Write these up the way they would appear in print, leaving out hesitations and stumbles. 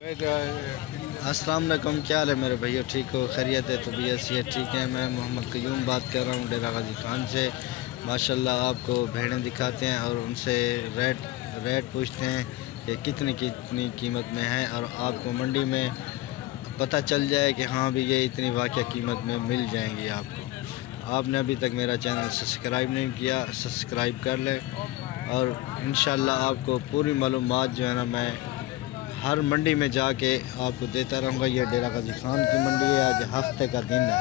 अस्सलाम वालेकुम, क्या हाल है मेरे भैया? ठीक हो? खैरियत है? तो भैया सेहत ठीक है। मैं मोहम्मद कयूम बात कर रहा हूँ डेरा गाजी खान से। माशाल्लाह आपको भेड़ें दिखाते हैं और उनसे रेट पूछते हैं कि कितनी कितनी कीमत में है, और आपको मंडी में पता चल जाए कि हाँ भी ये इतनी वाक़या कीमत में मिल जाएंगी आपको। आपने अभी तक मेरा चैनल सब्सक्राइब नहीं किया, सब्सक्राइब कर लें, और इंशाल्लाह आपको पूरी मालूमात जो है ना मैं हर मंडी में जाके आपको देता रहूँगा। ये डेरा गाजी खान की मंडी है, आज हफ्ते का दिन है।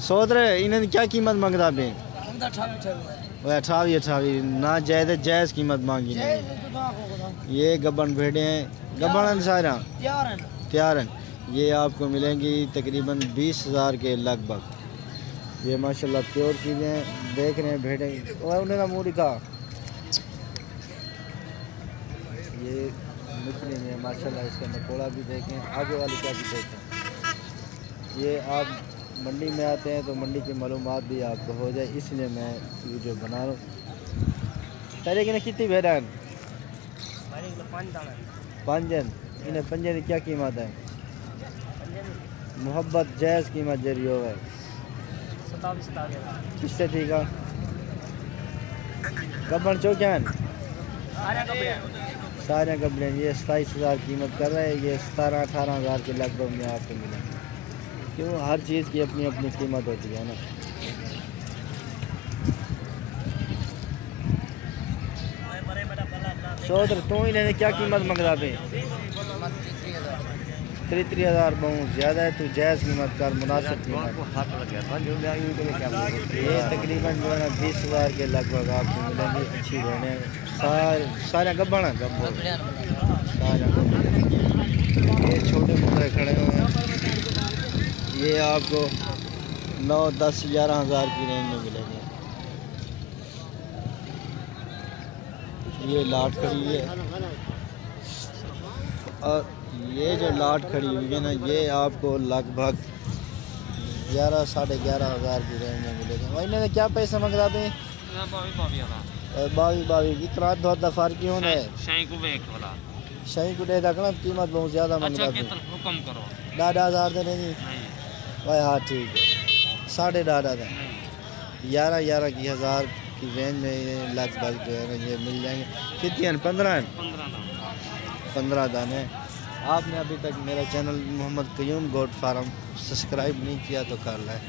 सोच रहे इन्हें क्या कीमत मांगता भी? वह 28 ना जायज़ कीमत मांगी नहीं। ये गब्बन भेड़े हैं, गब्बन सारा तैयार हैं। ये आपको मिलेंगी तकरीबन 20,000 के लगभग। ये माशाल्लाह प्योर चीज़ें देख रहे हैं भेड़ें। और उन्हें मुँह दिखा, ये मिश्री में माशाल्लाह इसका नकोड़ा भी देखें, आगे वाली का भी देखें। ये आप मंडी में आते हैं तो मंडी की मालूमात भी आपको हो जाए, इसलिए मैं वीडियो बना रहा हूँ। तेरे कि कितनी भेड़ा है? 5 जन। इन्हें 5 की क्या कीमत है? मोहब्बत जायज़ कीमत जरी हो गए 27 किससे ठीक है? गब्बन चौकियान सारे कपड़े ये 27,000 कीमत कर रहे हैं। ये 17-18 हज़ार के लगभग में आपको मिलेंगे, क्यों हर चीज़ की अपनी अपनी कीमत होती है ना। सोच तो इन्हें क्या कीमत मंगता पे? 33,000 बहुत ज़्यादा है। तो जायज़ कीमत कर, मुनासिब कीमत। ये तकरीबन जो है ना 20,000 के लगभग आपको मिलेंगी। अच्छी भेड़ें सारे गब्बन है, ये छोटे मुद्रे खड़े हुए हैं। ये आपको 9, 10, 11 हज़ार की रेंज में मिलेंगे। ये लाट खड़ी है, और ये जो लाट खड़ी हुई है ना, ये आपको लगभग 11, 11.5 हज़ार की रेंज में मिलेगी। वही ने क्या पैसा मंग रहा है? 22 इतना दो फर्क क्यों है? शाही को दे रखना, कीमत बहुत ज़्यादा मंग रहा है। 1.5 हज़ार देने भाई? हाँ ठीक है, 1.5 11 की हज़ार की रेंज में लगभग जो है ना ये मिल जाएंगे। कितनी हैं? 15 दाने। आपने अभी तक मेरा channel Mohammad Qayyum goat farm subscribe नहीं किया तो कर लें।